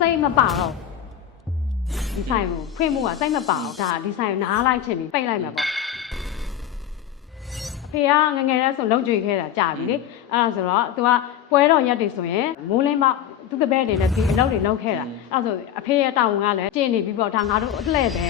စိတ်မပါတော့ဒီဆိုင်ကိုဖွင့်မှုကစိတ်မပါတော့ဒါဒီဆိုင်ကိုနားလိုက်ချင်ပြီးပိတ်လိုက်မှာပေါ့အဖေကငငယ်တည်းဆိုလုံကြွေခဲ့တာကြာပြီလေအဲ့ဒါဆိုတော့ तू ကပွဲတော်ရက်တွေဆိုရင်မိုးလင်းမသူကပဲနေနဲ့ဒီအလုပ်တွေလုပ်ခဲ့တာအဲ့ဒါဆိုအဖေရဲ့တာဝန်ကလည်းကျင့်နေပြီပေါ့ဒါငါတို့အလှဲ့ပဲ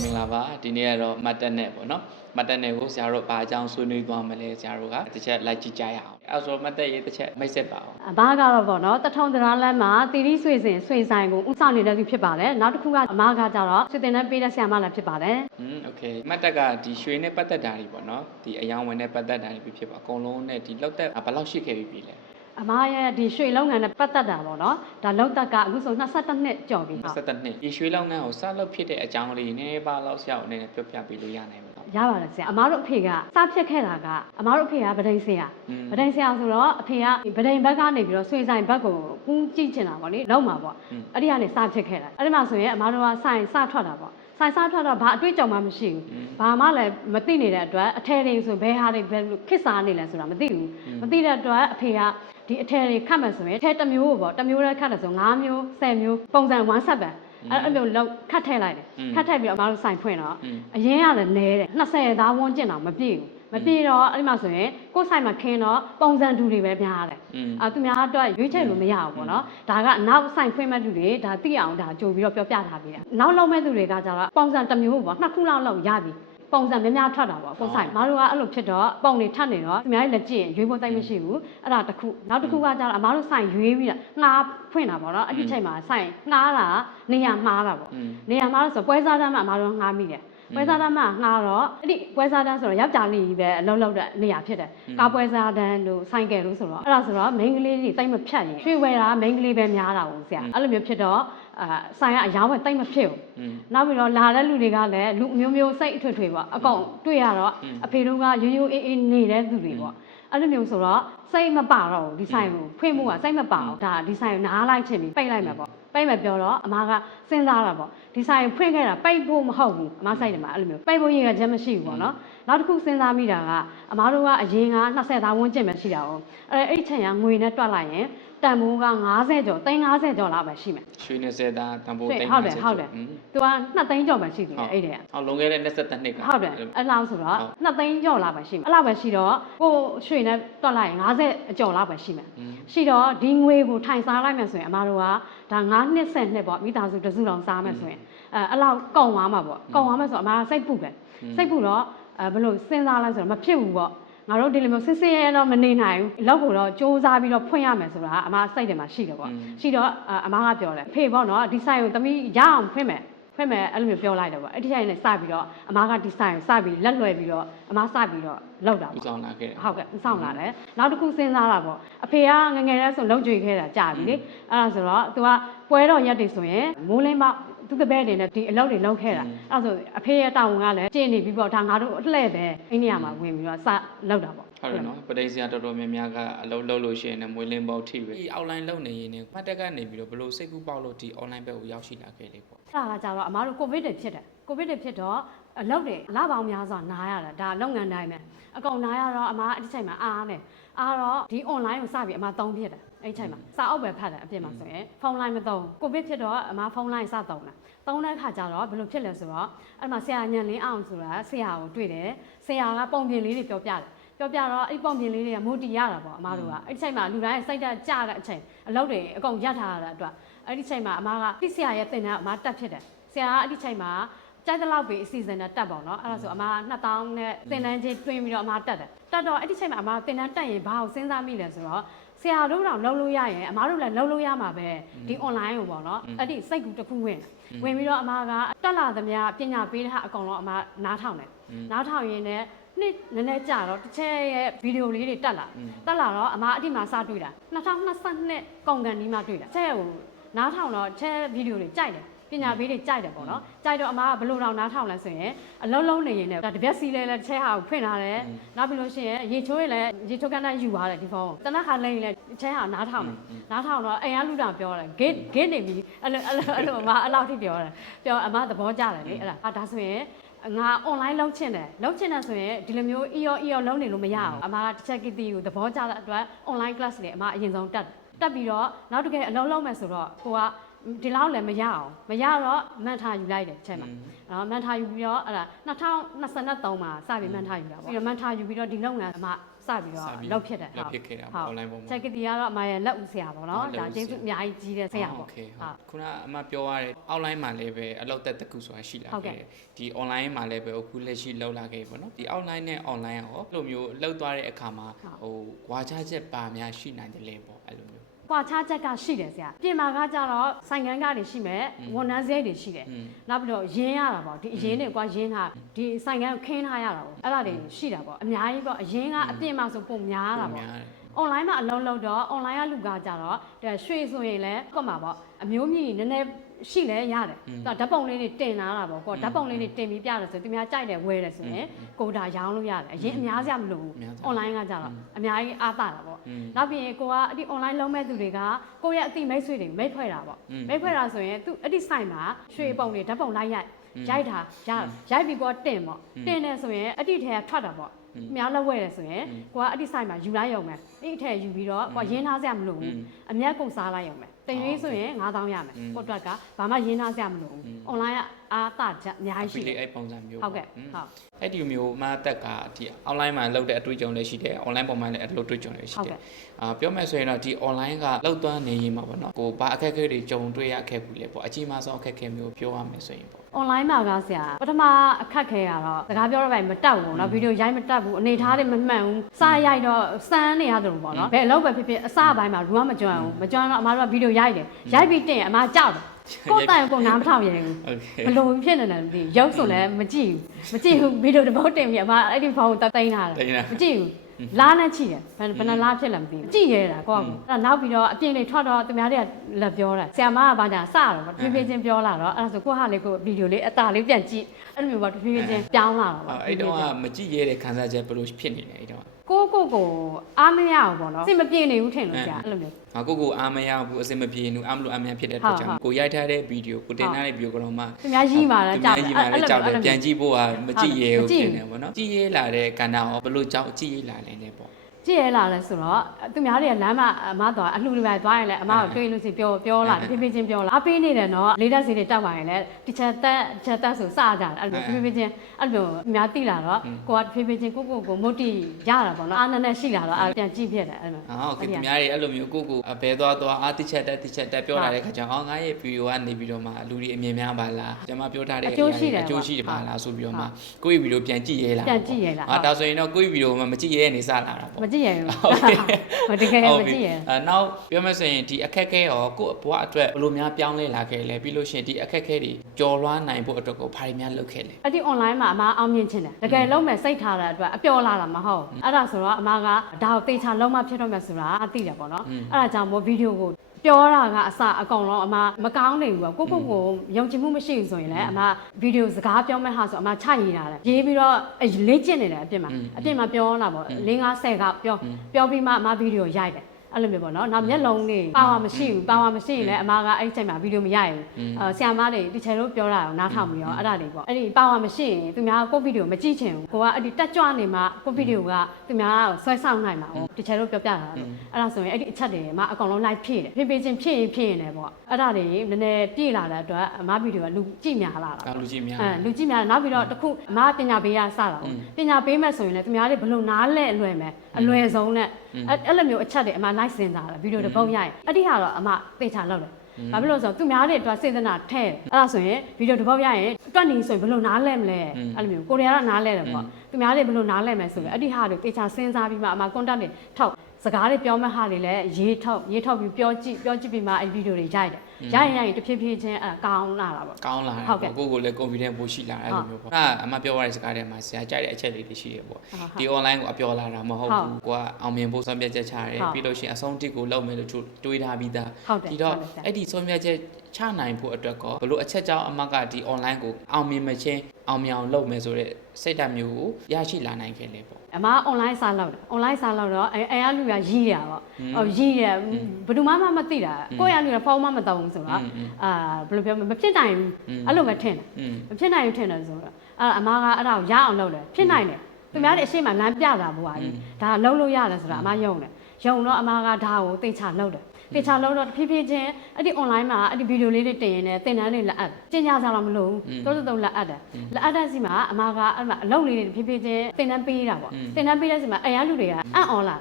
မင်္ဂလာပါဒီနေ့ကတော့မှတ်တက်နဲ့ပေါ့နော်မတ်တက်နဲ့ကိုဆရာတို့ဘာအကြောင်းဆွေးနွေးသွားမလဲဆရာတို့ကတစ်ချက်လိုက်ကြည့်ကြရအောင်အဲဆိုမတ်တက်ရေးတစ်ချက်မိတ်ဆက်ပါအောင် အဘကတော့ပေါ့နော်တထုံတရာလမ်းမှာတီရီဆွေစဉ်ဆွေဆိုင်ကိုဥဆောင်နေတဲ့သူဖြစ်ပါတယ်နောက်တစ်ခုကအမကကြတော့ဆွေတင်နဲ့ပေးတဲ့ဆရာမလည်းဖြစ်ပါတယ် อืมโอเคမတ်တက်ကဒီရွှေနဲ့ပတ်သက်တာတွေပေါ့နော်ဒီအယောင်ဝင်နဲ့ပတ်သက်တာတွေဖြစ်ပါအကုန်လုံးနဲ့ဒီလောက်သက်ဘယ်လောက်ရှိခဲ့ပြီပြီလဲ အမရဲ့ဒီရွှေလုံးငံနဲ့ပတ်သက်တာပေါ့နော်ဒါလောက်တက်ကအခုဆို22နှစ်ကျော်ပြီဟုတ် 17နှစ်ဒီရွှေလောက်ငန်းကိုစလုပ်ဖြစ်တဲ့အကြောင်းလေးနည်းနည်းပါလောက်ဆရာအနေနဲ့ပြောပြပေးလို့ရနိုင်မလား ရပါတယ်ဆရာအမားတို့အဖေကစဖြတ်ခဲ့တာကအမားတို့အဖေကဗဒိန်ဆရာဗဒိန်ဆရာဆိုတော့အဖေကဗဒိန်ဘက်ကနေပြီးတော့ဆွေဆိုင်ဘက်ကိုကူးကြည့်ချင်တာပေါ့လေလောက်မှာပေါ့အဲ့ဒီကနေစဖြတ်ခဲ့တာအဲ့ဒီမှာဆိုရင်အမားတို့ကဆိုင်စထွက်တာပေါ့ဆိုင်စားထွက်တော့ဘာအတွေ့အကြုံမှမရှိဘူး။ဘာမှလည်းမသိနေတဲ့အတွက်အထယ်တွေဆိုဘယ်ဟာတွေဘယ်လိုခစ်စားနေလဲဆိုတာမသိဘူး။မသိတဲ့အတွက်အဖေကဒီအထယ်တွေခတ်မှဆိုရင်အထယ်တစ်မျိုးပေါ့တစ်မျိုးတည်းခတ်တယ်ဆို9မျိုး10မျိုးပုံစံ1ဆက်ပဲ။အဲ့အဲ့လိုလောက်ခတ်ထည့်လိုက်တယ်ခတ်ထည့်ပြီးတော့အမတို့ဆိုင်ဖွင့်တော့အရင်ကလည်းနဲတယ်20သားဝန်းကျင်တော့မပြည့်ဘူးမပြေတော့အဲ့ဒီမှာဆိုရင်ကိုယ်ဆိုင်မှာခင်းတော့ပုံစံတူတွေပဲများတယ်။အာသူများအတွက်ရွေးချယ်လို့မရဘူးပေါ့နော်။ဒါကနောက်ဆိုင်ဖွင့်မဲ့သူတွေဒါသိအောင်ဒါကြိုပြီးတော့ပြောပြထားပေးတာ။နောက်လောက်မဲ့သူတွေကကြတော့ပုံစံတစ်မျိုးပေါ့နှစ်ခုလောက်လောက်ရပြီ။ပုံစံများများထွက်တာပေါ့ပုံဆိုင်မတို့ကအဲ့လိုဖြစ်တော့ပုံတွေထပ်နေတော့သူများရဲ့လက်ကျင့်ရွေးဖို့တိုက်မရှိဘူးအဲ့ဒါတစ်ခုနောက်တစ်ခုကကျတော့အမတို့ဆိုင်ရွေးပြီးတာငှားဖွင့်တာပေါ့နော်အဲ့ဒီချိန်မှာဆိုင်ငှားတာနေရာမှားတာပေါ့နေရာမှားလို့ဆိုပွဲစားတမ်းမှာအမတို့ငှားမိတယ်ပွဲစားတန်းမှာငှားတော့အဲ့ဒီပွဲစားတန်းဆိုတော့ယောက်ျားလေးကြီးပဲအလုံးလုံးတဲ့နေရာဖြစ်တယ်ကားပွဲစားတန်းတို့ဆိုင်ကယ်တို့ဆိုတော့အဲ့ဒါဆိုတော့ main ကလေးတွေတိတ်မဖြတ်ရင်ရွှေဝယ်တာ main ကလေးပဲများတာဟုတ်ဆရာအဲ့လိုမျိုးဖြစ်တော့အာဆိုင်ကအရောင်းပဲတိတ်မဖြစ်ဘူးနောက်ပြီးတော့လာတဲ့လူတွေကလည်းလူအမျိုးမျိုးစိတ်အထွေထွေပေါ့အကောင်တွေ့ရတော့အဖေတို့ကရိုးရိုးအေးအေးနေတဲ့သူတွေပေါ့အဲ့လိုမျိုးဆိုတော့စိတ်မပါတော့ဘူးဒီဆိုင်ကိုဖွင့်မှုကစိတ်မပါအောင်ဒါဒီဆိုင်ကိုနားလိုက်ချင်ပြီးပိတ်လိုက်မှာပေါ့ပိတ်မယ်ပြောတော့အမကစဉ်းစားတာပေါ့ဒီဆိုင်ကိုဖွင့်ခဲ့တာပိတ်ဖို့မဟုတ်ဘူးအမဆိုင်တယ်မှာအဲ့လိုမျိုးပိတ်ဖို့ရည်ရချက်မရှိဘူးပေါ့နော်နောက်တစ်ခုစဉ်းစားမိတာကအမတို့ကအရင်က20သားဝန်းကျင်ပဲရှိတာ哦အဲ့အဲ့ဒီချိန်ကငွေနဲ့တွက်လိုက်ရင်တန်ဖိုးက90ကျော်350ကျော်လောက်ပဲရှိမယ် ရွှေနဲ့ဆယ်သားတန်ဖိုး ဟုတ် တိတ် တယ်ဟုတ်တယ် อืม သူက2သိန်းကျော်ပဲရှိသေးတယ်အဲ့ဒီက ဟောလွန်ခဲ့တဲ့23နှစ်က ဟုတ်တယ်အဲ့လောက်ဆိုတော့ ဟုတ် 2သိန်းကျော်လောက်ပဲရှိမယ်အဲ့လောက်ပဲရှိတော့ကိုရွှေနဲ့တွက်လိုက်ရင် ်50အကျော်လောက်ပဲရှိမယ်ရှိတော့ဒီငွေကိုထိုင်စားလိုက်မယ်ဆိုရင်အမတို့ကဒါ9နှစ်ဆက်နှစ်ပေါ့မိသားစုတစုလောက်စားမယ်ဆိုရင်အဲအဲ့လောက်ကုန်သွားမှာပေါ့ကုန်သွားမှာဆိုအမစိတ်ပူပဲစိတ်ပူတော့အဲဘလို့စဉ်းစားလိုက်ဆိုတော့မဖြစ်ဘူးပေါ့ငါတို့ဒီလိုမျိုးစစ်စစ်ရဲရဲတော့မနေနိုင်ဘူးလောက်ကိုတော့စ조사ပြီးတော့ဖွင့်ရမယ်ဆိုတာအမစိတ်ထဲမှာရှိတယ်ပေါ့ရှိတော့အမကပြောတယ်ဖေပေါ့နော်ဒီဆိုင်ကိုသမီးရအောင်ဖွင့်မယ်ဖွင့်မယ်အဲ့လိုမျိုးပြောလိုက်တယ်ပေါ့အဲ့ဒီချိန်နဲ့စပြီးတော့အမကဒီဆိုင်ကိုစပြီးလက်လွှဲပြီးတော့အမစပြီးတော့လောက်တာပေါ့စောင့်လာခဲ့ဟုတ်ကဲ့စောင့်လာတယ်နောက်တစ်ခုစဉ်းစားတာပေါ့အဖေကငငယ်တည်းဆိုလုံကြွေခဲ့တာကြာပြီလေအဲ့ဒါဆိုတော့ तू ကပွဲတော်ရက်တွေဆိုရင်မိုးလင်းမသူတပည့်အနေနဲ့ဒီအလုပ်တွေလုပ်ခဲ့တာအဲ့ဆိုအဖေရဲ့တာဝန်ကလည်းကျင့်နေပြီးပေါ့ဒါငါတို့အလှည့်ပဲအိန္ဒိယမှာဝင်ပြီးတော့စလုပ်တာပေါ့ဟုတ်တယ်နော်ပဋိစရာတော်တော်များများကအလုပ်လုပ်လို့ရှိရင်လည်းမွေးလင်းပေါက်ထိပဲဒီ online လုပ်နေရင်လည်းမှတ်တက်ကနေပြီးတော့ဘလို့စိတ်ကူးပေါက်လို့ဒီ online ဘက်ကိုရောက်ရှိလာခဲ့လေပေါ့အဲ့ဒါကကြတော့အမားတို့ covid တွေဖြစ်တယ် covid တွေဖြစ်တော့အလုပ်တွေလပေါင်းများစွာနားရတာဒါလုပ်ငန်းတိုင်းပဲအကုန်နားရတော့အမားအဲ့ဒီချိန်မှာအားမယ်အားတော့ဒီ online ကိုစပြီးအမားသုံးဖြစ်တယ်အဲ့ချိန်မှာစာအုပ်ပဲဖတ်တယ်အပြင်မှာဆိုရင်ဖုန်းလိုင်းမသုံးကိုဗစ်ဖြစ်တော့အမဖုန်းလိုင်းစသုံးလာသုံးတဲ့ခါကျတော့ဘယ်လိုဖြစ်လဲဆိုတော့အဲ့မှာဆရာညံလင်းအောင်ဆိုတာဆရာကိုတွေ့တယ်ဆရာကပုံပြင်လေးတွေပြောပြတယ်ပြောပြတော့အဲ့ပုံပြင်လေးတွေကမူတီရတာပေါ့အမတို့ကအဲ့ချိန်မှာလူတိုင်းစိတ်ဓာတ်ကြတဲ့အချိန်အလုပ်တွေအကုန်ရပ်ထားရတဲ့အတွက်အဲ့ဒီချိန်မှာအမကတိဆရာရဲ့သင်တန်းအမတက်ဖြစ်တယ်ဆရာကအဲ့ဒီချိန်မှာကြိုက်တဲ့လောက်ပဲအစီအစဉ်နဲ့တက်ပေါ့နော်အဲ့ဒါဆိုအမ2000နဲ့သင်တန်းချင်းတွင်းပြီးတော့အမတက်တယ်တက်တော့အဲ့ဒီချိန်မှာအမသင်တန်းတက်ရင်ဘာကိုစဉ်းစားမိလဲဆိုတော့ဆရာတို့တော့လုံးလို့ရရင်အမားတို့လည်းလုံးလို့ရမှာပဲဒီ online ကိုပေါ့နော်အဲ့ဒီစိတ်ကူတစ်ခုဝင်ဝင်ပြီးတော့အမားကတက်လာသမျှပညာပေးတဲ့အကောင်လုံးအမားနားထောင်တယ်နားထောင်ရင်းနဲ့နှစ်နည်းနည်းကြာတော့တစ်ချက်ရဲ့ဗီဒီယိုလေးတွေတက်လာတက်လာတော့အမားအတိမှာစတွေ့တာ2022ကုန်ကန်ဒီမှာတွေ့တာချက်ကိုနားထောင်တော့ချက်ဗီဒီယိုတွေကြိုက်တယ်ပညာပေးတွေကြိုက်တယ်ပေါ့နော်ကြိုက်တော့အမကဘလို့တော့နားထောင်လဲဆိုရင်အလုံးလုံးနေရင်လည်းဒါတပြက်စီလဲလဲတစ်ချက်ဟာကိုဖွင့်ထားတယ်နောက်ပြီးလို့ရှိရင်ရေချိုးရင်လည်းရေချိုးကန်းတန်းယူပါတယ်ဒီဖုန်းတနက်ခါလဲရင်လည်းတစ်ချက်ဟာနားထောင်တယ်နားထောင်တော့အိမ်ကလူတာပြောတယ် gate gate နေပြီအဲ့လိုအဲ့လိုအမအဲ့လောက်ထိပြောတယ်ပြောအမသဘောကျတယ်လေအဲ့ဒါဒါဆိုရင်ငါ online လောက်ချင်တယ်လောက်ချင်တယ်ဆိုရင်ဒီလိုမျိုး EO EO လုံးနေလို့မရအောင်အမကတစ်ချက်ကတိကိုသဘောကျတဲ့အတွက် online class တွေအမအရင်ဆုံးတက်တက်ပြီးတော့နောက်တကယ်အလုံးလုံးမယ်ဆိုတော့ကိုကဒီလောက်လည်းမရအောင်မရတော့မန်ထာယူလိုက်တယ်ချက်မှာအဲ့တော့မန်ထာယူပြီးတော့အဲ့ဒါ2023မှာစပြီးမန်ထာယူတာပေါ့ပြီးတော့မန်ထာယူပြီးတော့ဒီလုပ်ငန်းမှာစပြီးတော့လောက်ဖြစ်တယ်လောက်ဖြစ်ခဲ့တာ online ပေါ်မှာချက်ကတီကတော့အမရဲ့လက်ဦးဆရာပေါ့နော်ဒါကျေးဇူးအများကြီးကြီးတဲ့ဆရာပေါ့ဟုတ်ခုနအမပြောရတဲ့ online မှာလည်းပဲအလောက်သက်တကူဆိုတာရှိလာခဲ့တယ်ဒီ online မှာလည်းပဲအခုလက်ရှိလောက်လာခဲ့ပေါ့နော်ဒီ online နဲ့ online ရောအဲ့လိုမျိုးလောက်သွားတဲ့အခါမှာဟိုဝါချချက်ပါများရှိနိုင်တယ်လေပေါ့အဲ့လိုမျိုးကွာခြားချက်ကရှိတယ်ဆရာပြင်မာကကြတော့ဆိုင်ငန်းကနေရှိမယ်ဝန်ထမ်းစဲတွေရှိတယ်နောက်ပြီးတော့ရင်းရတာပေါ့ဒီအရင်းတွေကွာရင်းတာဒီဆိုင်ငန်းကိုခင်းထားရတာပေါ့အဲ့ဒါတွေရှိတာပေါ့အများကြီးပေါ့အရင်းကအပြင်မှာဆိုပုံများတာပေါ့ online မှာအလုံးလုံးတော့ online ကလူကကြတော့ဒါရွှေဆိုရင်လည်းကွက်မှာပေါ့အမျိုးမျိုးကြီးနည်းနည်းရှိလဲရတယ်။ဒါဓာတ်ပုံလေးတွေတင်လာတာပေါ့ကောဓာတ်ပုံလေးတွေတင်ပြီးပြတယ်ဆိုသူများကြိုက်တယ်ဝယ်တယ်ဆိုရင်ကိုဒါရောင်းလို့ရတယ်။အရင်အများကြီးမလိုဘူး။ online ကကြတော့အများကြီးအားသာတာပေါ့။နောက်ပြီးကိုကအဲ့ဒီ online လုံးမဲ့သူတွေကကိုရဲ့အတိမိတ်ဆွေတွေမိတ်ဖွဲ့တာပေါ့။မိတ်ဖွဲ့တာဆိုရင်သူအဲ့ဒီဆိုင်မှာရွှေပုံတွေဓာတ်ပုံလိုက်ရိုက်ရိုက်တာရရိုက်ပြီးတော့တင်ပေါ့။တင်တယ်ဆိုရင်အဲ့ဒီထဲကထွက်တာပေါ့။အများလက်ဝဲတယ်ဆိုရင်ကိုကအဲ့ဒီဆိုင်မှာယူလိုက်ရုံပဲအဲ့အထက်ယူပြီးတော့ကိုကရင်းထားစရာမလိုဘူးအမြတ်ကုန်စားလိုက်ရုံပဲတင်ရွေးဆိုရင်9000ရမယ်ကိုအတွက်ကဘာမှရင်းထားစရာမလိုဘူး online ကအားတာချက်အများကြီးရှိ ဒီ တယ် အဲ့ပုံစံမျိုး ဟုတ်ကဲ့ อืม ဟုတ် အဲ့ဒီမျိုးအမအသက်ကဒီ online မှာလုပ်တဲ့အတွေ့အကြုံလည်းရှိတယ် online ပေါ်မှာလည်းအဲ့လိုတွေ့ကြုံလည်းရှိ ဟုတ် တယ် ကဲ့ အာပြောမယ်ဆိုရင်တော့ဒီ online ကလောက်သွားနေရင်မှာပေါ့နော်ကိုဘာအခက်အခဲတွေကြုံတွေ့ရခဲ့ဘူးလေပေါ့အကြီးမားဆုံးအခက်အခဲမျိုးပြောရမယ်ဆိုရင်ပေါ့ online မှာကဆရာပထမအခက်ခဲရတော့စကားပြောတော့ပဲမတက်ဘူးเนาะဗီဒီယိုရိုက်မတက်ဘူးအနေထားတွေမမှန်ဘူးစရိုက်တော့စမ်းနေရတယ်လို့ပေါ့เนาะဘယ်အလုပ်ပဲဖြစ်ဖြစ်အစပိုင်းမှာဘူးကမကြွဘူးမကြွတော့အမားတို့ကဗီဒီယိုရိုက်တယ်ရိုက်ပြီးတင်အမားကြောက်တယ် ကိုယ်တိုင်ကိုယ်နားမထောင်ရဘူးမလို့ဖြစ်နေတယ်မသိဘူးရုပ်ဆိုလည်းမကြည့်ဘူးမကြည့်ဘူးဗီဒီယိုတစ်ပုတ်တင်ပြီးအမအဲ့ဒီဘောင်ကိုတိတ်နေတာမကြည့်ဘူးလာနဲ့ချိတယ်ဘယ်ဘယ်နှလားဖြစ်လဲမသိဘူးကြည့်ရတာကိုကအဲ့ဒါနောက်ပြီးတော့အပြင်လေးထွက်တော့သူများတွေကလက်ပြောတာဆရာမကဘာညာစတော့ဖြည်းဖြည်းချင်းပြောလာတော့အဲ့ဒါဆိုကိုဟာလေးကိုဗီဒီယိုလေးအตาလေးပြန်ကြည့်အဲ့လိုမျိုးပေါ့ဖြည်းဖြည်းချင်းပြောင်းလာတော့ပေါ့အဲ့တော့မကြည့်ရတဲ့ခံစားချက်ဘယ်လိုဖြစ်နေလဲအဲ့တော့ကိုကိုကို အားမရအောင်ပေါ့နော်စိတ်မပြေနေဘူးထင်လို့ကြာအဲ့လိုမျိုးငါကိုကိုအားမရဘူးအစင်မပြေဘူးအားမလို့အားမရဖြစ်တဲ့အတွက်ကြောင့်ကိုရိုက်ထားတဲ့ဗီဒီယိုကိုတင်ထားတဲ့ဗီဒီယိုကတော့မှသူများကြီးပါလားကြောက်တယ်အဲ့လိုကြောက်တယ်ပြန်ကြည့်ဖို့ကမကြည့်ရဘူးဖြစ်နေပေါ့နော်ကြည့်ရလာတဲ့ကဏ္ဍရောဘယ်လိုကြောက်ကြည့်ရလာလဲလဲပေါ့ကြည့်ရလာလဲဆိုတော့သူများတွေကလမ်းမှာအမသွားအလှူတွေပဲသွားရင်လည်းအမကိုတွေးလို့ရှိပြောပြောလာဖြည်းဖြည်းချင်းပြောလာအပေးနေတယ်နော်လေးတက်စီတွေတောက်ပါရင်လည်းတစ်ချက်တက်တစ်ချက်တက်ဆိုစကြတယ်အဲ့လိုဖြည်းဖြည်းချင်းအဲ့လိုအများတိလာတော့ကိုကဖြည်းဖြည်းချင်းကိုကိုကိုမုတ်တီရတာပေါ့နော်အာနနဲ့ရှိလာတော့အပြန်ကြည့်ဖြစ်တယ်အဲ့လိုဟုတ်ကဲ့သူများတွေအဲ့လိုမျိုးကိုကိုဘဲသွားသွားအာတစ်ချက်တက်တစ်ချက်တက်ပြောလာတဲ့ခါကျတော့အော်ငါရဲ့ဗီဒီယိုကနေပြီးတော့မှလူတွေအမြင်များပါလားကျွန်မပြောထားတဲ့အကျိုးရှိတယ်အကျိုးရှိတယ်ပါလားဆိုပြီးတော့မှကိုယ့်ဗီဒီယိုပြန်ကြည့်ရဲလားပြန်ကြည့်ရဲလားအာဒါဆိုရင်တော့ကိုယ့်ဗီဒီယိုမှမကြည့်ရဲနေစလာတာပေါ့ကြည့်ရဘူးဟုတ်တကယ်မကြည့်ရအဲနောက်ပြောမယ်ဆိုရင်ဒီအခက်ခဲရောကို့ဘဝအတွက်ဘယ်လိုများပြောင်းလဲလာခဲ့လဲပြီးလို့ရှိရင်ဒီအခက်ခဲတွေကျော်လွှားနိုင်ဖို့အတွက်ကိုဘာတွေများလုပ်ခဲ့လဲအဲ့ဒီ online မှာအမအောင်မြင်ခြင်းတယ်တကယ်လုံးမယ်စိတ်ထားတာအတွက်အပျော်လာတာမဟုတ်အဲ့ဒါဆိုတော့အမကဒါကိုတေချာလုံးမဖြစ်တော့မယ်ဆိုတာအသိတယ်ပေါ့နော်အဲ့ဒါကြောင့်မို့ဗီဒီယိုကိုပြောတာကအစအကောင်လုံးအမမကောင်းနိုင်ဘူးကကိုကိုကိုယုံကြည်မှုမရှိဘူးဆိုရင်လည်းအမဗီဒီယိုစကားပြောမဲ့ဟာဆိုအမချရေးတာလေရေးပြီးတော့လေ့ကျင့်နေတယ်အပြင်မှာအပြင်မှာပြောလာပေါ့၄50ကပြောပြောပြီးမှအမဗီဒီယိုရိုက်တယ်အဲ့လိုမျိုးပေါ့နော်နောက်မျက်လုံးတွေပါဝါမရှိဘူးပါဝါမရှိရင်လည်းအမကအဲ့ချိန်မှာဗီဒီယိုမရရဘူးအဲဆရာမတွေဒီချယ်လို့ပြောတာကိုနားထောင်ပြီးတော့အဲ့ဒါတွေပေါ့အဲ့ဒီပါဝါမရှိရင်သူများကိုဗီဒီယိုမကြည့်ချင်ဘူးကိုကအဲ့ဒီတက်ကြွနေမှကိုဗီဒီယိုကသူများကိုဆွဲဆောင်နိုင်မှာပေါ့ဒီချယ်လို့ပြောပြတာလို့အဲ့ဒါဆိုရင်အဲ့ဒီအချက်တွေအမအကုန်လုံး live ဖြည့်တယ်ဖြည့်ဖြည့်ချင်းဖြည့်ရင်ဖြည့်ရင်လည်းပေါ့အဲ့ဒါတွေနည်းနည်းပြည့်လာတဲ့အတွက်အမဗီဒီယိုကလူကြည့်များလာတာလူကြည့်များအဲလူကြည့်များနောက်ပြီးတော့တခုအမပညာပေးရစတာပေါ့ပညာပေးမယ်ဆိုရင်လည်းသူများတွေဘလို့နားလဲအလွယ်မယ်အလွယ်ဆုံးနဲ့အဲ့လိုမျိုးအချက်တွေအမလိုက်စဉ်းစားတာဗီဒီယိုတစ်ပုံရိုက်အဲ့ဒီဟာတော့အမသေချာလုပ်တယ်ဘာဖြစ်လို့လဲဆိုတော့သူများတွေအတွက်စေတနာထဲအဲ့ဒါဆိုရင်ဗီဒီယိုတစ်ပုတ်ရရင်တွက်နေဆိုရင်ဘယ်လိုနားလဲမလဲအဲ့လိုမျိုးကိုရီးယားကနားလဲတယ်ပေါ့သူများတွေဘယ်လိုနားလဲမလဲဆိုရင်အဲ့ဒီဟာတွေတေချာစဉ်းစားပြီးမှအမှ contact တွေထောက်စကားတွေပြောမဲ့ဟာတွေလည်းရေးထောက်ရေးထောက်ပြီးပြောကြည့်ပြောကြည့်ပြီးမှအဲ့ဗီဒီယိုတွေရိုက်တယ်ရရင်ရရင်တဖြည်းဖြည်းချင်းအဲကောင်းလာတာပေါ့ကောင်းလာတာပေါ့ကိုကိုလည်း confidence ပိုရှိလာတယ်အဲ့လိုမျိုးပေါ့အဲ့အမပြောရတဲ့စကားထဲမှာဆရာကြိုက်တဲ့အချက်လေးတွေရှိတယ်ပေါ့ဒီ online ကိုအပြောလာတာမဟုတ်ဘူးကိုကအောင်မြင်ဖို့စွမ်းပြချက်ချရတယ်ပြီးလို့ရှိရင်အဆုံးတစ်ကိုလောက်မယ်လို့တွေးထားပြီးသားဒီတော့အဲ့ဒီစွမ်းပြချက်ချနိုင်ဖို့အတွက်ကောဘလို့အချက်ကြောင့်အမကဒီ online ကိုအောင်မြင်မချင်းအောင်မြအောင်လုပ်မယ်ဆိုတဲ့စိတ်ဓာတ်မျိုးကိုရရှိလာနိုင်ခဲ့လေပေါ့အမ online စာလောက်တယ် online စာလောက်တော့အဲအဲလူကရီးတာပေါ့ဟောရီးရဘယ်သူမှမသိတာကိုယ့်ရလူကဖုန်းမှမတုံဆိုတော့အာဘယ်လိုပြောမလဲမဖြစ်နိုင်ဘူးအဲ့လိုပဲထင်တယ်မဖြစ်နိုင်ဘူးထင်တယ်ဆိုတော့အဲ့အမကအဲ့ဒါကိုရအောင်လုပ်တယ်ဖြစ်နိုင်တယ်သူများတွေအရှိမလမ်းပြတာပေါ့ဟာလေဒါလုံးလို့ရတယ်ဆိုတော့အမယုံတယ်ယုံတော့အမကဒါကိုသိချလုပ်တယ်သိချလုပ်တော့ဖြည်းဖြည်းချင်းအဲ့ဒီ online မှာအဲ့ဒီဗီဒီယိုလေးတွေတင်ရင်းနဲ့သင်တန်းတွေလက်အပ်ကျင်ညာစားတော့မလို့ဘူးတိုးတိုးတိုးလက်အပ်တယ်လက်အပ်တဲ့စီမှာအမကအဲ့မှာအလုပ်လေးတွေဖြည်းဖြည်းချင်းသင်တန်းပေးတာပေါ့သင်တန်းပေးတဲ့စီမှာအရာလူတွေကအံ့ဩလာတယ်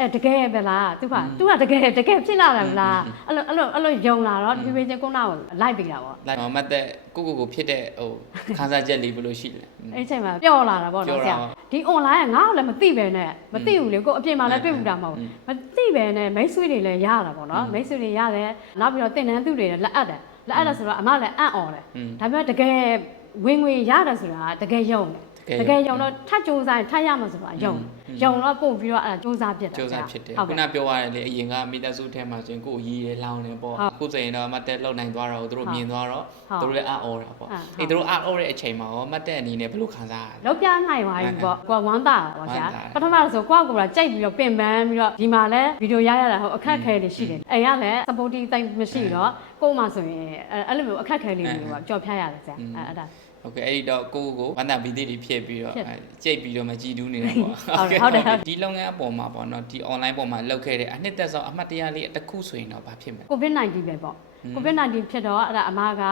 အဲတကယ်ပဲလားသူကသူကတကယ်တကယ်ဖြစ်လာတယ်မလားအဲ့လိုအဲ့လိုအဲ့လိုယုံလာတော့ဒီပေချင်းကုန်းနာကိုလိုက်ပေးတာပေါ့လိုက်မတ်သက်ကိုကိုကိုဖြစ်တဲ့ဟိုခန်းစားချက်လေးဘယ်လိုရှိလဲအဲ့ချိန်မှာပျော်လာတာပေါ့နော်ဆရာဒီ online ကငါ့ကိုလည်းမသိပဲနဲ့မသိဘူးလေကိုအပြင်မှာလည်းတွေ့ဘူးတာမဟုတ်ဘူးမသိပဲနဲ့မိတ်ဆွေတွေလည်းရတာပေါ့နော်မိတ်ဆွေတွေရတယ်နောက်ပြီးတော့တင်တန်းသူတွေလည်းလက်အပ်တယ်လက်အပ်တယ်ဆိုတော့အမလည်းအံ့ဩတယ်ဒါပေမဲ့တကယ်ဝင်ဝင်ရတယ်ဆိုတာတကယ်ယုံတယ်တကယ်ယုံတော့ထပ်စူးစမ်းထပ်ရမှာဆိုတော့ယုံယုံတော့ပို့ပြီးတော့အဲ့ဒါစူးစမ်းဖြစ်တာစူးစမ်းဖြစ်တယ်ခုနပြောရတယ်လေအရင်ကမိသားစုထဲမှာဆိုရင်ကိုယ်ရည်ရလောင်းနေပေါ့အခုဆိုရင်တော့မတ်တက်လောက်နိုင်သွားတာကိုတို့မြင်သွားတော့တို့လည်းအော်တာပေါ့အေးတို့အော်တဲ့အချိန်မှာရော မတ်တက်အနေနဲ့ဘယ်လိုခံစားရလဲလောက်ပြနိုင်ပါဘူးပေါ့ကိုကဝမ်းသာပါဗျာပထမဆိုကိုကကိုယ်ကကြိုက်ပြီးတော့ပင်ပန်းပြီးတော့ဒီမှာလည်းဗီဒီယိုရရတာဟိုအခက်ခဲတွေရှိတယ်အိမ်ကလည်း supporting တိုင်းမရှိတော့ကို့မှာဆိုရင်အဲ့လိုမျိုးအခက်ခဲလေးတွေပေါ့ကြော်ဖြတ်ရတယ်ဆရာအဲ့ဒါဟုတ်ကဲ့အဲ့ဒီတော့ကိုကိုဝမ်းသာပီတိတွေဖြစ်ပြီးတော့ကြိတ်ပြီးတော့မကြည်တူးနေတာပေါ့ဟုတ်ကဲ့ဟုတ်တယ်ဒီလုပ်ငန်းအပေါ်မှာပေါ့နော်ဒီ online ပေါ်မှာလုပ်ခဲ့တဲ့အနှစ်သက်ဆုံးအမှတ်တရလေးတစ်ခုဆိုရင်တော့ဘာဖြစ်မလဲ COVID-19 ပဲပေါ့ COVID-19 ဖြစ်တော့အဲ့ဒါအမက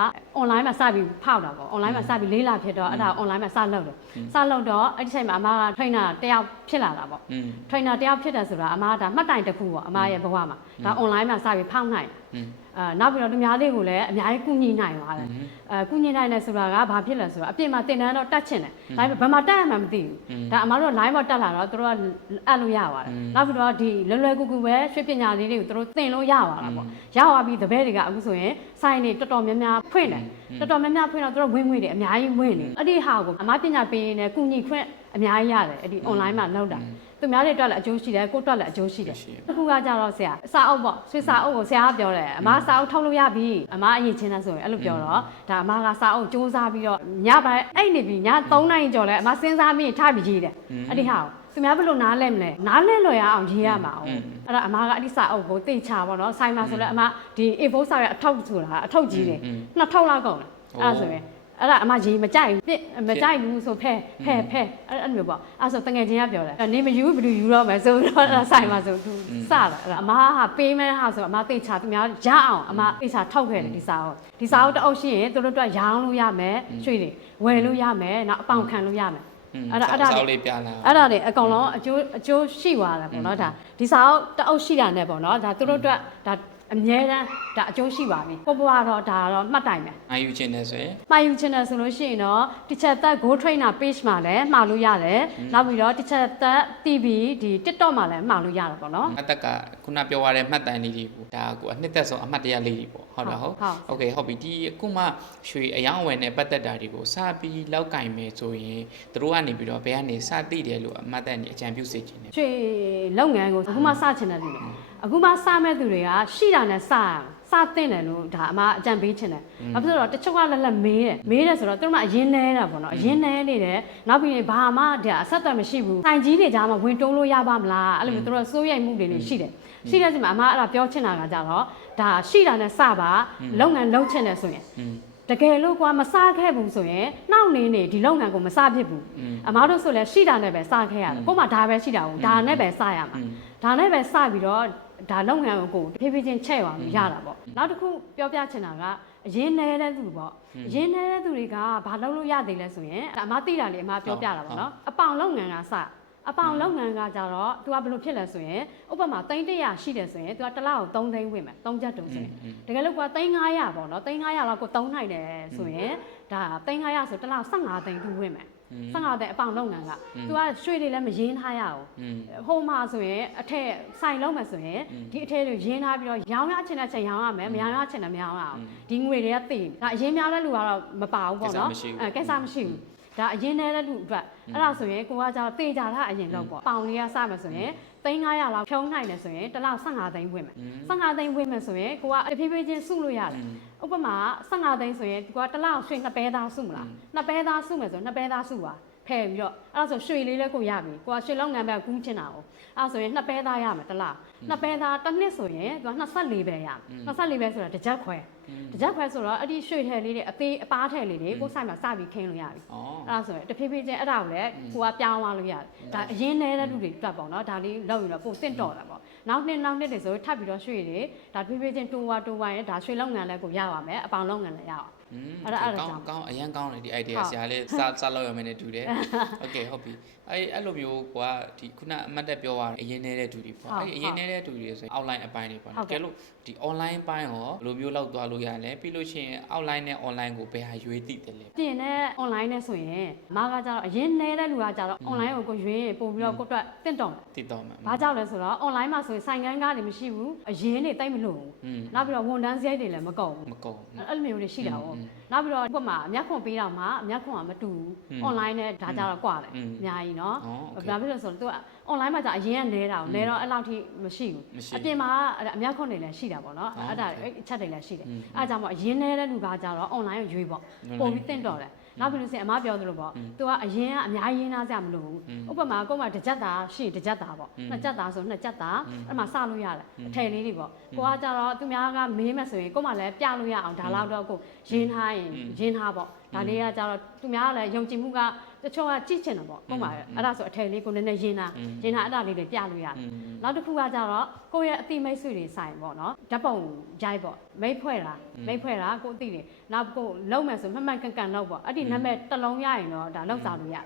online မှာစပြီးဖောက်တာပေါ့ online မှာစပြီးလေးလာဖြစ်တော့အဲ့ဒါ online မှာစလုပ်တယ်စလုပ်တော့အဲ့ဒီချိန်မှာအမက trainer တယောက်ဖြစ်လာတာပေါ့ trainer တယောက်ဖြစ်တယ်ဆိုတာအမကဒါမှတ်တိုင်တစ်ခုပေါ့အမရဲ့ဘဝမှာဒါ online မှာစပြီးဖောက်နိုင်အာနောက်ပြီးတော့သူများတွေကိုလည်းအများကြီးကုညီနိုင်ပါတယ်အဲကုညီနိုင်တယ်ဆိုတာကဘာဖြစ်လဲဆိုတော့အပြစ်မှာတင်တန်းတော့တတ်ချင်တယ်ဒါပေမဲ့ဘာမှတတ်ရမှမသိဘူးဒါအမတို့ line ပေါ်တက်လာတော့တို့ကအပ်လို့ရပါတယ်နောက်ပြီးတော့ဒီလွယ်လွယ်ကူကူပဲရွှေပညာလေးတွေကိုတို့သင်လို့ရပါတာပေါ့ရပါပြီတပည့်တွေကအခုဆိုရင်ဆိုင်တွေတော်တော်များများဖွင့်တယ်တော်တော်များများဖွင့်တော့တို့ဝင်ငွေတွေအများကြီးဝင်နေအဲ့ဒီဟာကိုအမပညာပေးရင်လည်းကုညီခွင့်အများကြီးရတယ်အဲ့ဒီ online မှာလောက်တာသူများတွေအတွက်လည်းအကျိုးရှိတယ်ကိုအတွက်လည်းအကျိုးရှိတယ်အခုကကြတော့ဆရာစာအုပ်ပေါ့ဆွေစာအုပ်ကိုဆရာကပြောတယ်အမစာအုပ်ထုတ်လို့ရပြီအမအရင်ချင်းတယ်ဆိုရင်အဲ့လိုပြောတော့ဒါအမကစာအုပ်စူးစမ်းပြီးတော့ညပိုင်းအဲ့နေပြီည3နိုင်ကျော်လဲအမစဉ်းစားပြီးထပြီးရေးတယ်အဲ့ဒီဟာကိုသူများဘလို့နားလဲမလဲနားလဲလွယ်ရအောင်ရေးရမှာအောင်အဲ့ဒါအမကအဲ့ဒီစာအုပ်ကိုတေချာပေါ့နော်ဆိုင်မှာဆိုလဲအမဒီ A4 စာရဲ့အထောက်ဆိုတာအထောက်ကြီးတယ်နှစ်ထောက်လောက်ကုန်တယ်အဲ့ဒါဆိုရင်အဲ့ဒါအမရေမကြိုက်ဘူးပြစ်မကြိုက်ဘူးဆိုဖဲဖဲဖဲအဲ့အဲ့လိုမျိုးပေါ့အဲ့ဆိုတငယ်ချင်းကပြောတယ်နေမယူဘယ်လိုယူတော့မယ်ဆိုတော့အဲ့ဒါဆိုင်မှာဆိုသူစတာအဲ့ဒါအမကပေးမန်းဟာဆိုအမသိချာသူများရအောင်အမသိချာထောက်ခဲ့တယ်ဒီစာဟုတ်ဒီစာဟုတ်တအုပ်ရှိရင်သူတို့တို့ရောင်းလို့ရမယ်ရွှေတွေဝယ်လို့ရမယ်နောက်အပေါင်ခံလို့ရမယ်အဲ့ဒါအဲ့ဒါလေးပြလာအဲ့ဒါလေးအကောင်လုံးအကျိုးအကျိုးရှိသွားတယ်ပေါ့နော်ဒါဒီစာအုပ်တအုပ်ရှိတာနဲ့ပေါ့နော်ဒါသူတို့တို့ဒါအမြဲတမ်းဒါအကျိုးရှိပါပြီပေါ်ပေါ်ကတော့ဒါတော့မှတ်တိုင်ပဲနိုင်ယူခြင်းနဲ့ဆိုရင်မှတ်ယူခြင်းနဲ့ဆိုလို့ရှိရင်တော့ teacher that go trainer page မှာလည်းမှာလို့ရတယ်နောက်ပြီးတော့ teacher that TV ဒီ TikTok မှာလည်းမှာလို့ရတာပေါ့နော်အသက်ကခုနပြောရတဲ့မှတ်တိုင်လေးတွေကိုဒါကိုအနှစ်သက်ဆုံးအမှတ်တရလေးတွေပေါ့ဟုတ်တော့ဟုတ် ဟုတ် โอเคဟုတ်ပြီဒီအခုမှရွှေအယောင်အဝယ်နဲ့ပတ်သက်တာတွေကိုစပြီးလောက်ကင်မယ်ဆိုရင်တို့ကနေပြီးတော့ဘယ်ကနေစသိတယ်လို့အမှတ်သက်နေအကြံပြုစေခြင်းနဲ့ ရွှေလုပ်ငန်းကိုအခုမှစချင်တဲ့သူတွေအခုမှစမဲ့သူတွေကရှိတာနဲ့စရအောင်စတင်တယ်လို့ဒါအမအကြံပေးချင်တယ်။ဘာဖြစ်လို့လဲတချို့ကလည်းလည်းမေးတယ်။မေးတယ်ဆိုတော့သူတို့ကအရင်နေတာပေါ့နော်။အရင်နေနေတယ်။နောက်ပြီးရင်ဘာမှဒါအဆက်အသွယ်မရှိဘူး။စိုင်ကြီးတွေကြားမှာဝင်တိုးလို့ရပါမလား။အဲ့လိုမျိုးသူတို့စိုးရိမ်မှုတွေနေရှိတယ်။ ရှိတဲ့ချိန်မှာအမအဲ့ဒါပြောချင်တာကကြတော့ဒါရှိတာနဲ့စပါလုပ်ငန်းလုပ်ချင်တယ်ဆိုရင်တကယ်လို့ကွာမစားခဲ့ဘူးဆိုရင်နှောက်နေနေဒီလုပ်ငန်းကိုမစားဖြစ်ဘူးအမားတို့ဆိုလဲရှိတာနဲ့ပဲစားခဲ့ရတယ်ကို့မှာဒါပဲရှိတာကိုဒါနဲ့ပဲစားရမှာဒါနဲ့ပဲစားပြီးတော့ဒါလုပ်ငန်းကိုဖြည်းဖြည်းချင်းချဲ့အောင်ရတာပေါ့နောက်တစ်ခုပြောပြချင်တာကအရင်နေတဲ့သူပေါ့အရင်နေတဲ့သူတွေကဘာလုပ်လို့ရသေးလဲဆိုရင်အမားသိတာလေအမားပြောပြတာပေါ့နော်အပေါင်လုပ်ငန်းကစားအပေါင်လုပ်ငန်းကကြတော့ तू ကဘယ်လိုဖြစ်လဲဆိုရင်ဥပမာ300ရှိတယ်ဆိုရင် तू ကတစ်လောက်3သိန်းဝင်မယ်3ချက်တုံးဆိုရင် တကယ်လို့ကွာ3900ပေါ့နော်3900လောက်ကိုသုံးနိုင်တယ်ဆိုရင်ဒါ3900ဆိုတစ်လောက်15သိန်းသူဝင်မယ်15သိန်းအပေါင်လုပ်ငန်းက तू ကရွှေတွေလည်းမရင်းထားရအောင် อืม ဟိုမှာဆိုရင်အထက်ဆိုင်လုံးမယ်ဆိုရင်ဒီအထက်တွေရင်းထားပြီးတော့ရောင်းရချင်တဲ့ချိန်ရောင်းရမယ်မရောင်းရချင်တဲ့မရောင်းရအောင်ဒီငွေတွေကသိဒါအရင်များတဲ့လူကတော့မပါဘူးပေါ့နော်အဲကိစ္စမရှိဘူး ဒါအရင်နဲ့တဲ့လူအတွက်အဲ့ဒါဆိုရင်ကိုကကြောင့်တေချာတာအရင်တော့ပေါ့ပေါင်လေးကစမယ်ဆိုရင်3500လောက်ဖြုံးနိုင်တယ်ဆိုရင်တစ်လ15သိန်းဝင်မယ်15သိန်းဝင်မယ်ဆိုရင်ကိုကတဖြည်းဖြည်းချင်းစုလို့ရတယ်ဥပမာ15သိန်းဆိုရင်ကိုကတစ်လရွှေ2ပဲသားစုမလား2ပဲသားစုမယ်ဆို2ပဲသားစုပါဖယ်ပြီးတော့အဲ့ဒါဆိုရွှေလေးလည်းကိုရပြီကိုကရွှေလောက်ငံပဲကူးချင်တာ哦အဲ့ဒါဆိုရင်နှစ်ပဲသားရမယ်တစ်လားနှစ်ပဲသားတစ်နှစ်ဆိုရင်ကိုက24ပဲရမယ်24ပဲဆိုတာတစ်ချက်ခွဲ တကြက်ခွဲဆိုတော့အဲ့ဒီရွှေထည်လေးတွေအသေးအပားထည်လေးတွေကိုယ်ဆိုင်မှာစပြီးခင်းလို့ရပြီ ဩ အဲ့ဒါဆိုရင်တဖြည်းဖြည်းချင်းအဲ့ဒါကိုလည်းကိုကပြောင်းသွားလို့ရတယ်ဒါအရင်နေတဲ့လူတွေတွတ်ပေါ့နော်ဒါလေးလောက်ရင်တော့ပို့စင့်တော်တာပေါ့နောက်နှစ်နောက်နှစ်တွေဆိုထပ်ပြီးတော့ရွှေတွေဒါတဖြည်းဖြည်းချင်းတိုးဝါတိုးဝါရင်ဒါရွှေလောက်ငံလည်းကိုရပါမယ်အပေါင်လောက်ငံလည်းရအောင် อืม အဲ့ဒါအဲ့ဒါ ကော ကြောင့် င်းကောင်းအရင်ကောင်းတယ်ဒီ idea ဟုတ် ဆရာလေးစစလောက်ရမယ်နဲ့တူတယ်โอเคဟုတ်ပြီ အဲ့အဲ့လိုမျိုးကဒီခုနအမှတ်တက်ပြောရအရင်နေတဲ့သူတွေပေါ့အဲ့အရင်နေတဲ့သူတွေဆိုရင် online အပိုင်းတွေပေါ့ကဲလို့ဒီ online ပိုင်းရောဘယ်လိုမျိုးလောက်သွားလို့ရလဲပြီးလို့ရှိရင် online နဲ့ online ကိုဘယ်ဟာရွေးသိတယ်လဲပြင်နဲ့ online နဲ့ဆိုရင်မားကကြတော့အရင်နေတဲ့လူကကြတော့ online ကိုကိုရွေးရင်ပို့ပြီးတော့ကိုအတွက်တင့်တော်မှာတင့်တော်မှာဘာကြောင့်လဲဆိုတော့ online မှာဆိုရင်ဆိုင်ကန်းကားတွေမရှိဘူးအရင်တွေတိတ်မလို့နောက်ပြီးတော့ဝန်တန်းစရိုက်တွေလည်းမကုန်ဘူးမကုန်အဲ့လိုမျိုးတွေရှိတာပေါ့နောက်ပြီးတော့ဥပမာအမြတ်ခွန်ပေးတာမှာအမြတ်ခွန်ကမတူဘူး online နဲ့ဒါကြတော့ကွာတယ်အများကြီးနော်ဘာဖြစ်လို့ဆိုတော့ तू က online မှာကြာအရင်ကလဲတာကိုလဲတော့အဲ့လောက်ထိမရှိဘူးအပြင်မှာအမြောက်ခွန်တွေလည်းရှိတာပေါ့နော်အဲ့ဒါအဲ့အချက်တွေလည်းရှိတယ်အဲ့ဒါကြောင့်မို့အရင်လဲတဲ့လူကကြာတော့ online ကိုရွေးပေါ့ပုံပြီးတင့်တော်တယ်နောက်ပြီးလို့စင်အမပြောသလိုပေါ့။ तू ကအရင်ကအများကြီးရင်းသားစရာမလိုဘူး။ဥပမာကို့မှာတစ်ချက်သားရှိတစ်ချက်သားပေါ့။နှစ်ချက်သားဆိုနှစ်ချက်သားအဲ့မှာစလို့ရတယ်။အထည်လေးတွေပေါ့။ကိုကကြတော့သူများကမေးမှဆိုရင်ကို့မှာလည်းပြလို့ရအောင်ဒါလောက်တော့ကိုရင်းထားရင်ရင်းထားပေါ့။ဒါလေးကကြတော့သူများကလည်းယုံကြည်မှုကတချို့ကကြည့်ချင်တယ်ပေါ့ဟုတ်ပါရဲ့အဲ့ဒါဆိုအထည်လေးကိုနည်းနည်းရင်းတာရင်းတာအဲ့ဒါလေးတွေပြလို့ရတယ်နောက်တစ်ခုကကြတော့ကိုယ့်ရဲ့အတိမိတ်ဆွေတွေဆိုင်ပေါ့နော်ဓာတ်ပုံရိုက်ပေါ့မိတ်ဖွဲ့တာမိတ်ဖွဲ့တာကိုအတိတွေနောက်ကိုလုံမယ်ဆိုမှန်မှန်ကန်ကန်လောက်ပေါ့အဲ့ဒီနာမည်တစ်လုံးရရင်တော့ဒါလောက်စားလို့ရ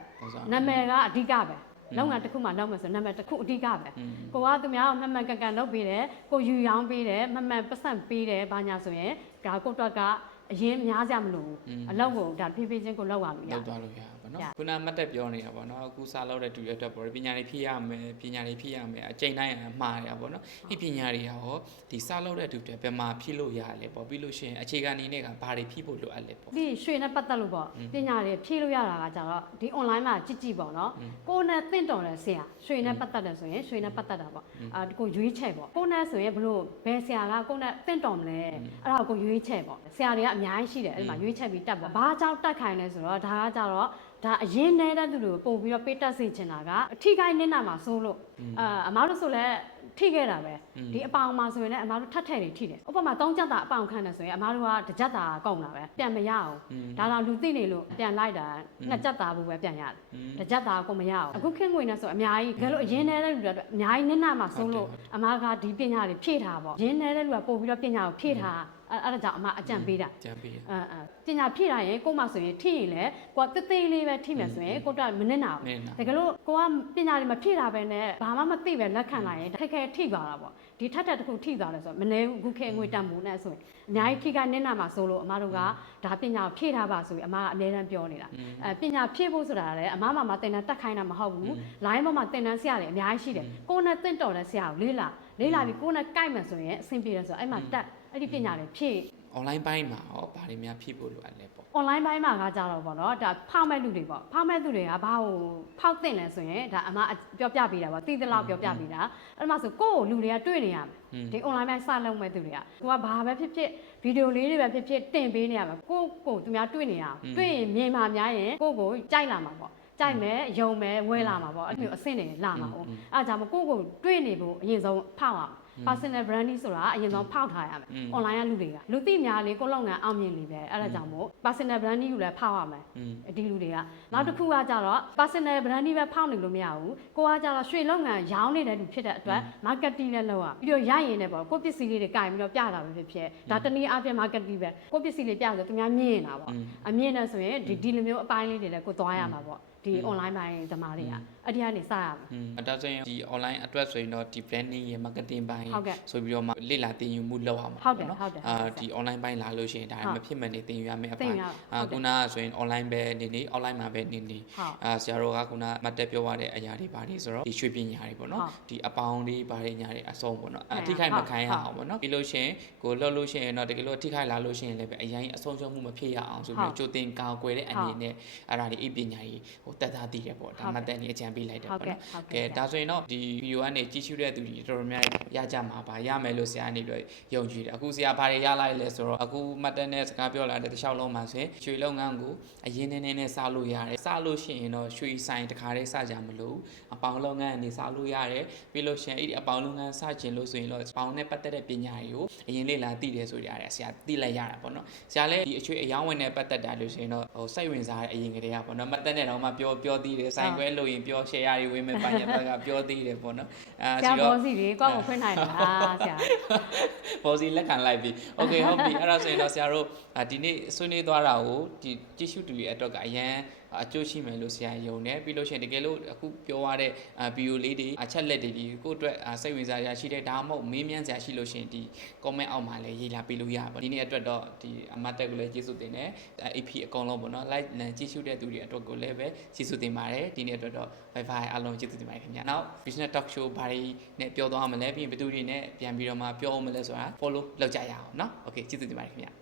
နာမည်ကအဓိကပဲလောက်ငါတစ်ခုမှလောက်မယ်ဆိုနာမည်တစ်ခုအဓိကပဲကိုကသူများကိုမှန်မှန်ကန်ကန်လုပ်ပေးတယ်ကိုယူရောင်းပေးတယ်မှန်မှန်ပတ်စံပေးတယ်ဘာညာဆိုရင်ဒါကိုတော့ကအရင်များကြမလို့အလောက်ကိုဒါဖေးဖေးချင်းကိုလောက်ရလို့ရလောက်သွားလို့ရနော်ခုနမှတ်တက်ပြောနေတာပေါ့နော်အခုစာလောက်တဲ့တူရအတွက်ပေါ့ပညာတွေဖြည့်ရမယ်ပညာတွေဖြည့်ရမယ်အချိန်တိုင်းအမှားရပေါ့နော်ဒီပညာတွေရောဒီစာလောက်တဲ့တူတွေဘယ်မှာဖြည့်လို့ရလဲပေါ့ပြီးလို့ရှိရင်အခြေခံအနေနဲ့ကဘာတွေဖြည့်ဖို့လိုအပ်လဲပေါ့ဒီရွှေနဲ့ပတ်သက်လို့ပေါ့ပညာတွေဖြည့်လို့ရတာကကြတော့ဒီ online မှာကြည့်ကြည့်ပေါ့နော်ကိုယ်နဲ့သင့်တော်တဲ့ဆရာရွှေနဲ့ပတ်သက်တယ်ဆိုရင်ရွှေနဲ့ပတ်သက်တာပေါ့အာကိုရွေးချယ်ပေါ့ကိုနဲ့ဆိုရင်ဘလို့ဘယ်ဆရာကကိုနဲ့သင့်တော်မလဲအဲ့ဒါကိုရွေးချယ်ပေါ့ဆရာတွေကအများကြီးရှိတယ်အဲ့မှာရွေးချယ်ပြီးတက်ပေါ့ဘာကြောင့်တက်ခိုင်းလဲဆိုတော့ဒါကကြတော့ဒါအရင်နေတဲ့သူတွေကိုပုံပြီးတော့ပေးတက်စေချင်တာကအထီးကိုင်းနစ်နာမှာစိုးလို့အာအမတို့ဆိုလဲထိခဲ့တာပဲဒီအပေါင်မှာဆိုရင်လည်းအမတို့ထပ်ထည့်နေထိတယ်ဥပမာ၃ကြက်တာအပေါင်ခန့်တယ်ဆိုရင်အမတို့ကတစ်ကြက်တာကောက်တာပဲပြန်မရအောင်ဒါတော့လူသိနေလို့ပြန်လိုက်တာနှစ်ကြက်တာဘူးပဲပြန်ရတယ်တစ်ကြက်တာကောက်မရအောင်အခုခင်းငွေနဲ့ဆိုအများကြီးကဲလို့အရင်နေတဲ့လူတွေအတွက်အများကြီးနစ်နာမှာဆုံးလို့အမကဒီပညာတွေဖြည့်ထားပေါ့ရင်းနေတဲ့လူကပို့ပြီးတော့ပညာကိုဖြည့်ထားအဲ့ဒါကြောင့်အမအကြံပေးတာကြံပေးတာအာပညာဖြည့်တာရင်ကို့မှာဆိုရင်ထိရင်လေကိုကတသိလေးပဲထိမယ်ဆိုရင်ကို့တော့မနစ်နာဘူးတကယ်လို့ကိုကပညာတွေမဖြည့်တာပဲနဲ့ဘာမှမသိပဲလက်ခံလာရင်ခက်ခဲထိသွားတာပေါ့ဒီထက်တက်တစ်ခုထိသွားတယ်ဆိုတော့မနေဘူးခုခဲငွေတက်မှုနဲ့ဆိုရင်အများကြီးထိကနစ်နာမှာဆိုလို့အမတို့ကဒါပညာဖြည့်ထားပါဆိုပြီးအမကအမြဲတမ်းပြောနေတာအဲပညာဖြည့်ဖို့ဆိုတာလည်းအမမမတင်တန်းတက်ခိုင်းတာမဟုတ်ဘူး line ပေါ်မှာတင်တန်းဆရာတွေအများကြီးရှိတယ်ကိုနဲ့တင့်တော်တဲ့ဆရာကိုလေးလာလေးလာပြီးကိုနဲ့ကြိုက်မယ်ဆိုရင်အဆင်ပြေတယ်ဆိုတော့အဲ့မှာတက်အဲ့ဒီပညာတွေဖြည့် online ဘိုင်းမှာရောဘာတွေများဖြည့်ဖို့လိုအပ်လဲပေါ့ online ဘိုင်းမှာကကြတော့ဗောနော်ဒါဖောက်မဲ့လူတွေပေါ့ဖောက်မဲ့သူတွေကဘာကိုဖောက်တင်လဲဆိုရင်ဒါအမပြောပြပေးတာပေါ့သိသလောက်ပြောပြပေးတာအဲ့မှာဆိုကိုယ့်ကိုလူတွေကတွေ့နေရမယ်ဒီ online ဘိုင်းစလုံးမဲ့သူတွေကကိုကဘာပဲဖြစ်ဖြစ်ဗီဒီယိုလေးတွေပဲဖြစ်ဖြစ်တင်ပေးနေရမယ်ကိုကိုသူများတွေ့နေရအောင်တွေ့ရင်မြင်ပါများရင်ကိုကိုကြိုက်လာမှာပေါ့ကြိုက်မယ်ယုံမယ်ဝဲလာမှာပေါ့အဲ့လိုအဆင့်တွေလာမှာပေါ့အဲ့ဒါကြောင့်ကိုကိုတွေ့နေဖို့အရင်ဆုံးဖောက်အောင် personal branding ဆိုတာအရင်ဆုံးဖောက်ထားရမယ် online ကလူတွေကလူသိများလေကိုလောက်ငန်းအောင်မြင်လေပဲအဲ့ဒါကြောင့်မို့ personal branding ကိုလည်းဖောက်ရမယ်ဒီလူတွေကနောက်တစ်ခုကကြတော့ personal branding ပဲဖောက်နေလို့မရဘူးကိုကကြတော့ရွှေလောက်ငန်းရောင်းနေတဲ့လူဖြစ်တဲ့အတွက် marketing နဲ့လောက်ရပြီးတော့ရရင်လည်းပေါ့ကိုပစ္စည်းလေးတွေကင်ပြီးတော့ပြတာပဲဖြစ်ဖြစ်ဒါတနည်းအားဖြင့် marketing ပဲကိုပစ္စည်းလေးပြဆိုသူများမြင်နေတာပေါ့အမြင်နဲ့ဆိုရင်ဒီဒီလိုမျိုးအပိုင်းလေးတွေလည်းကိုသွားရမှာပေါ့ဒီ online buying သမားတွေကအတရားနေစရမှာအတားဆိုရင်ဒီ online အတွက်ဆိုရင်တော့ဒီ branding ရ marketing ဘိုင်းဆိုပြီးတော့မှလေ့လာသင်ယူမှုလုပ်အောင်ပါဟုတ်တယ်ဟုတ်တယ်အာဒီ online ဘိုင်းလာလို့ရှိရင်ဒါမဖြစ်မနေသင်ယူရမယ့်အပိုင်းအာခုနကဆိုရင် online ပဲနေနေ online မှာပဲနေနေအာဆရာတော်ကခုနမတ်တက်ပြောရတဲ့အရာတွေဘာတွေဆိုတော့ဒီရွှေပညာတွေပေါ့နော်ဒီအပေါင်းတွေဘာတွေညာတွေအဆုံးပေါ့နော်အထိခိုက်မခံရအောင်ပေါ့နော်ပြီးလို့ရှိရင်ကိုလှုပ်လို့ရှိရင်တော့တကယ်လို့ထိခိုက်လာလို့ရှိရင်လည်းပဲအရင်အဆုံးရှုံးမှုမဖြစ်ရအောင်ဆိုပြီးကြိုတင်ကာကွယ်တဲ့အနေနဲ့အဲ့ဒါတွေအပညာကြီးဟိုကိုတတ်သားသိတယ်ပေါ့ဒါမှတန်ကြီးအကြံပေးလိုက်တယ်ပေါ့နော်ကဲဒါဆိုရင်တော့ဒီဗီဒီယိုကနေကြည့်ရှုတဲ့သူတွေတော်တော်များရကြမှာပါရမယ်လို့ဆရာကနေပြောယုံကြည်တယ်အခုဆရာဘာတွေရလိုက်လဲဆိုတော့အခုမှတ်တမ်းနဲ့စကားပြောလာတဲ့တစ်လျှောက်လုံးမှာဆိုရင်ရွှေလုပ်ငန်းကိုအရင်နေနေနဲ့စလို့ရတယ်စလို့ရှိရင်တော့ရွှေဆိုင်တခါတည်းစကြမလို့အပေါင်းလုပ်ငန်းကနေစလို့ရတယ်ပြီးလို့ရှိရင်အဲ့ဒီအပေါင်းလုပ်ငန်းစကျင်လို့ဆိုရင်တော့ပေါင်းနဲ့ပတ်သက်တဲ့ပညာတွေကိုအရင်လေ့လာသိတယ်ဆိုရတယ်ဆရာသိလိုက်ရတာပေါ့နော်ဆရာလည်းဒီအချွေအယောင်းဝင်နဲ့ပတ်သက်တာလို့ဆိုရင်တော့ဟိုစိတ်ဝင်စားတဲ့အရင်ကတည်းကပေါ့နော်မှတ်တမ်းနဲ့တော့မှပြောပြောသေးတယ်ဆိုင်ခွဲလို့ရင်ပြော share တွေဝင်မဲ့ပိုင်းရက်ကပြောသေးတယ်ပေါ့နော်အဲဆိုတော့ဆရာဘောစီလေးကောက်ကိုဖွင့်နိုင်လားဆရာဘောစီလက်ခံလိုက်ပြီ okay ဟုတ်ပြီအဲ့ဒါဆိုရင်တော့ဆရာတို့ဒီနေ့ဆွေးနွေးသွားတာကိုဒီ tissue တူရဲ့အတွက်ကအရန်အကျိုးရှိမယ်လို့ဆရာယုံတယ်ပြီးလို့ရှိရင်တကယ်လို့အခုပြောရတဲ့အာဗီဒီယိုလေးတွေအချက်လက်တွေဒီကိုယ့်အတွက်အာစိတ်ဝင်စားရရှိတဲ့ဒါမှမဟုတ်မေးမြန်းစရာရှိလို့ရှိရင်ဒီ comment အောက်မှာလည်းရေးလာပေးလို့ရပါဘူးဒီနေ့အတွက်တော့ဒီအမတ်တက်ကိုလည်းကျေးဇူးတင်တယ် AP အကုန်လုံးပေါ့နော် like လန်ကြည့်ရှုတဲ့သူတွေအတွက်ကိုလည်းပဲကျေးဇူးတင်ပါတယ်ဒီနေ့အတွက်တော့ bye bye အားလုံးကျေးဇူးတင်ပါတယ်ခင်ဗျာနောက် business talk show ဘာတွေနဲ့ပြောသွားမလဲပြီးရင်ဘယ်သူတွေနဲ့ပြန်ပြီးတော့မှပြောအောင်မလဲဆိုတာ follow လုပ်ကြရအောင်เนาะ okay ကျေးဇူးတင်ပါတယ်ခင်ဗျာ